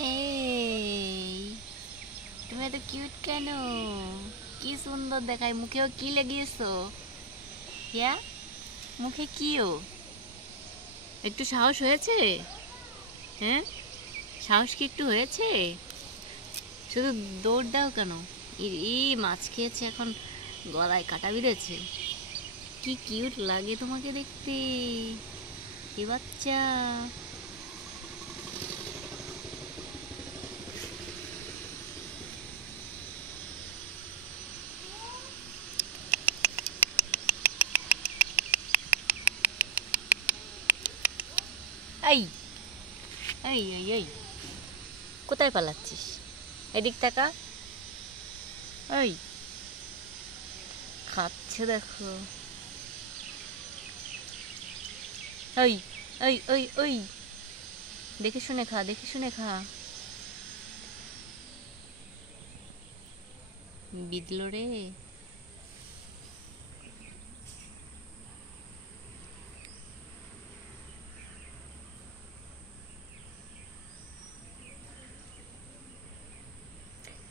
হেই, তুমি এত কিউট কেন? কি সুন্দর দেখায়। মুখেও কি লাগিয়েছো? ইয়া, মুখে কিও? একটু সাহস হয়েছে? হ্যাঁ, সাহস কি একটু হয়েছে? শুধু দৌড় দাও কেন? ই মাছ খেয়েছে, এখন গলায় কাটা বিঁধেছে। কি কিউট লাগে তোমাকে দেখতে, কি বাচ্চা। এই এই এই এই কোথায় পালাচ্ছিস? এদিক তাকা। এই, খাচ্ছে দেখো। ওই ওই ওই ওই, দেখে শুনে খা, দেখে শুনে খা। বিদলো রে।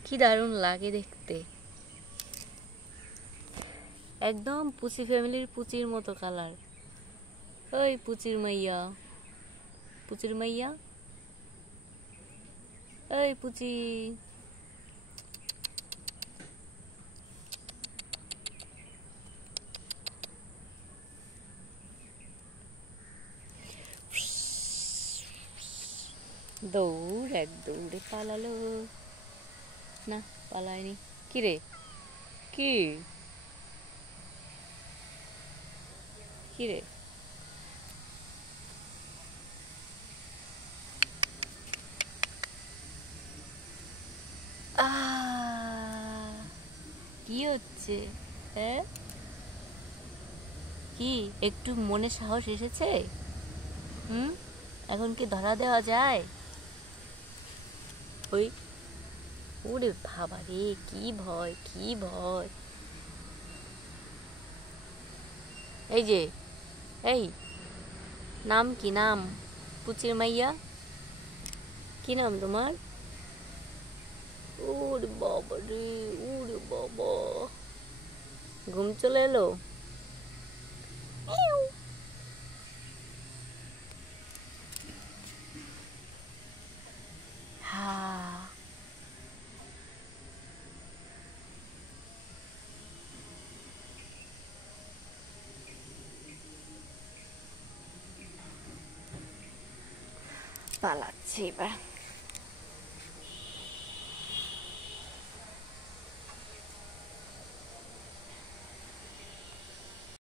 কি দারুণ লাগে দেখতে, একদম পুচি ফ্যামিলির পুচির মতো কালার। ওই পুচির মাইয়া, পুচির মাইয়া, ওই পুচি। দৌড়, এক দৌড়ে পালালো। না, পালায়নি। কি রে, কি কি রে? কি হচ্ছে? হ্যাঁ, কি একটু মনে সাহস এসেছে? হুম, এখন কি ধরা দেওয়া যায়? ওই, ওরে বাবা রে, কি ভয়, কি ভয়। এই যে, এই, নাম কি? নাম পুচির মাইয়া, কি নাম তোমার? ওরে বাবা রে, ওরে বাবা, ঘুম চলে এলো। হা, পালাচ্ছে এবার।